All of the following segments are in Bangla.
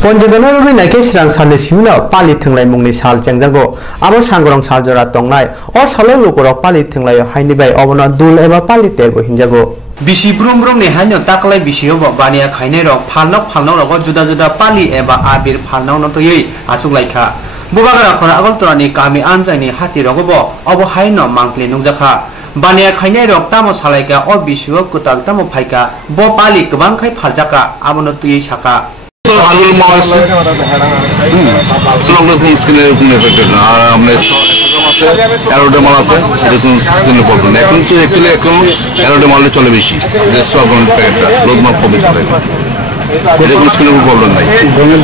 Ponjagana Rubi Nike Srang Sani Simula, Pali Tinglai Mungni Sal Jangjago, Abo Sangorong Saljora Tonglai, or Salo Lukorok Pali Tinglai, Hainibai, Obona Dul Eva Pali Tebo Hinjago. Bisi brum brum ni hanyo taklai bisi obo bania khainai rok phalnok rogo juda juda pali eba abir phalnau no toyei asuk laika. Bubagara khona agoltora ni kami anjai ni hati rogo bo obo haino mangkli nungjakha. Bania khainai rok tamo salaika o bisiwo kutal tamo phaika bo pali kwbang khai phaljaka abono tuyei saka. Halul mawas long term skin affected na amne এরোডেমাল আছে এটা কোন সিনে প্রবলেম এখন তো একচুয়ালি এরোডেমাল চলে বেশি যে সব প্যাকেটটা রোদমাপ কমে চলে এটা কোন সিনে প্রবলেম নাই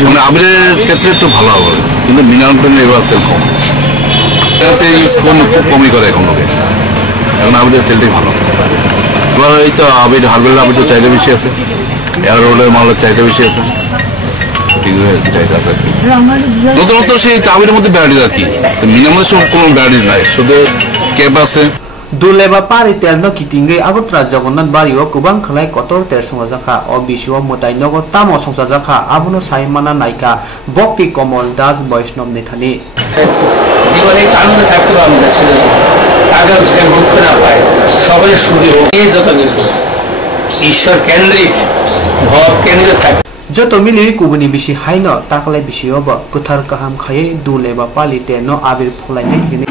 মানে আবিরের ক্ষেত্রে একটু ভালো হবে কিন্তু মিনারেল এবার সেল কম সে ইউজ কমই করে এখন লোকে এখন আবিরের সেলটাই ভালো এবার এই তো আবির হার্বেল আবির তো চাহিদা বেশি আছে এরোডের মালের চাহিদা বেশি আছে নতুন সেই আবিরের মধ্যে ব্যারিজ আর কি মিনিমাম কোনো ব্যারিজ নাই শুধু ক্যাপ আছে Duleba pari telno kitingge agotra jagonnan bario kubang khalai kotor ter songjakha o bisio mutai nogo tamo songjakha abuno saimana naika bokti komol das বৈষ্ণব নেথানি জীবনে আনন্দ থাকতে আমরা ছিল আগাম সে মুক্ত না পায় সবাই সুখী এই যত কিছু ঈশ্বর কেন্দ্রিক ভব কেন্দ্র থাকে Joto mili kubuni bisi haino taklai bisio ba kuthar kaham khaye duleba pali te no abir phulai ne hini